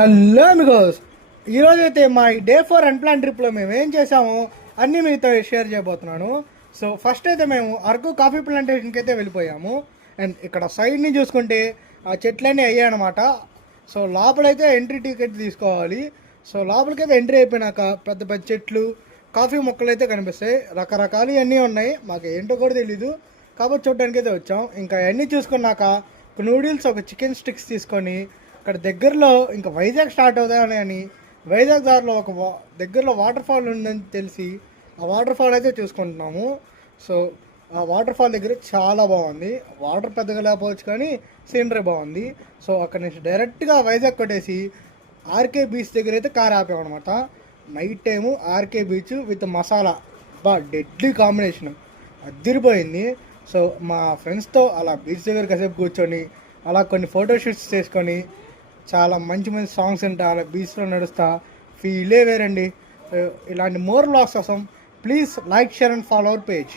Hello Amigos, ఈరోజు అయితే మా ఈ డే 4 అన్ప్లాన్ ట్రిప్లో మేము ఏం చేసామో అన్నీ మీతో షేర్ చేయబోతున్నాను. సో ఫస్ట్ అయితే మేము అరకు కాఫీ ప్లాంటేషన్కి అయితే వెళ్ళిపోయాము. అండ్ ఇక్కడ సైడ్ని చూసుకుంటే ఆ చెట్లన్నీ అయ్యాయన్నమాట. సో లోపలైతే ఎంట్రీ టికెట్ తీసుకోవాలి. సో లోపలికైతే ఎంట్రీ అయిపోయినాక పెద్ద పెద్ద చెట్లు, కాఫీ మొక్కలు అయితే కనిపిస్తాయి. రకరకాలు అన్నీ ఉన్నాయి, మాకు ఏంటో కూడా తెలీదు, కాబట్టి చూడడానికి అయితే వచ్చాం. ఇంకా అన్నీ చూసుకున్నాక ఒక నూడిల్స్, ఒక చికెన్ స్టిక్స్ తీసుకొని ఇక్కడ దగ్గరలో ఇంకా వైజాగ్ స్టార్ట్ అవుతాయని అని వైజాగ్ దారిలో ఒక దగ్గరలో వాటర్ ఫాల్ ఉందని తెలిసి ఆ వాటర్ ఫాల్ అయితే చూసుకుంటున్నాము. సో ఆ వాటర్ ఫాల్ దగ్గర చాలా బాగుంది. వాటర్ పెద్దగా లేకపోవచ్చు కానీ సీనరీ బాగుంది. సో అక్కడ నుంచి డైరెక్ట్గా వైజాగ్ కొట్టేసి ఆర్కే బీచ్ దగ్గర అయితే కార్ ఆపామన్నమాట. Night time RK beach with masala deadly combination అదిరిపోయింది. సో మా ఫ్రెండ్స్తో అలా బీచ్ దగ్గర కాసేపు కూర్చొని అలా కొన్ని ఫోటోషూట్స్ చేసుకొని చాలా మంచి మంచి సాంగ్స్ వింటా అలా బీచ్లో నడుస్తా ఫీలే వేరండి. ఇలాంటి మోర్ వ్లాగ్స్ కోసం please like, share and follow our page.